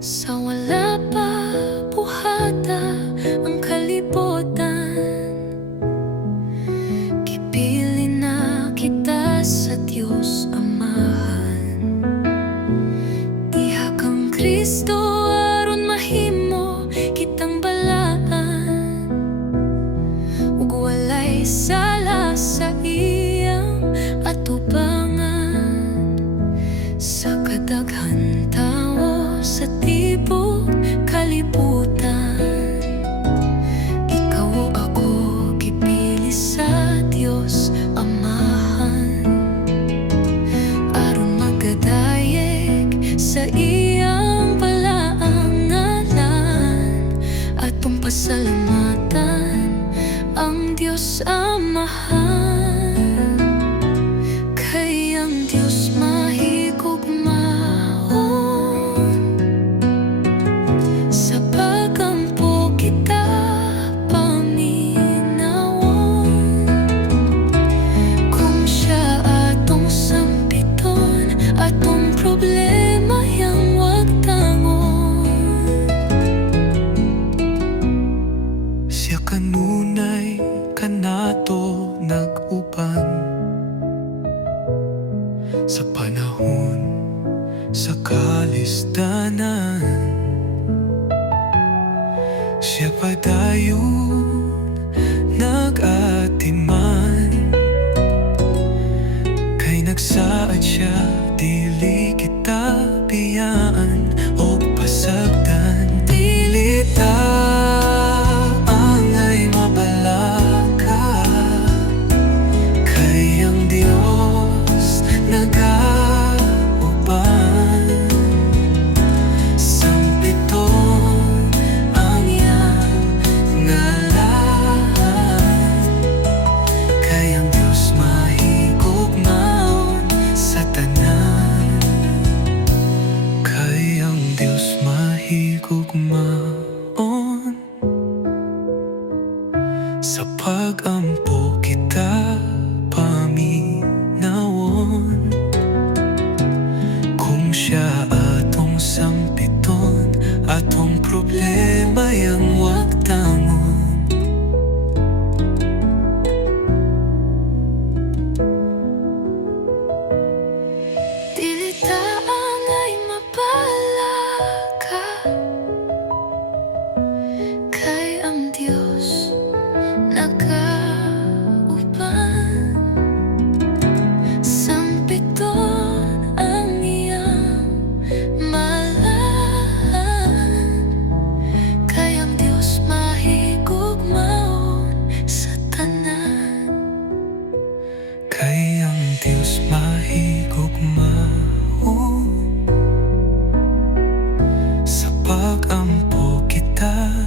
Sa wala pa buhata ang kalibutan, kipili na kita sa Diyos Amahan. Diha kang Kristo aron mahimo kitang balaan, ug walay sala sa iyang atubangan. Sa kadaghan tawo sa tibok kalibutan, ikaw o ako gipili sa Diyos Amahan, aron magadayeg sa iyang balaang ngalan. Atong pasalamatan ang Diyos Amahan. Kay ang Diyos mahigugmaon, sa pag-ampo kita paminawon. Kung siya atong sampiton, atong problema yang wag tangon. Siya kanunay kanato nag-uban sa panahon sa kalisdanan. Siya padayon nag-atiman, kay nagsaad siya dili kita biyaan o pasagdan. Dili ta angay mabalaka, kay ang Dios nag-auban. Sampiton ang iyang ngalan, kay ang Dios mahigugmaon sa tanan. Kay ang Dios mahigugmaon, sa pag-ampo kita paminawon. Kung siya atong sampiton, atong problema yang wag tangon. Dili ta angay mabalaka, kay ang Diyos nag-auban. Sampiton ang iyang malan, kay ang Diyos mahigugmaon sa tanan. Kay ang Diyos mahigugmaon, sa pag-ampo kita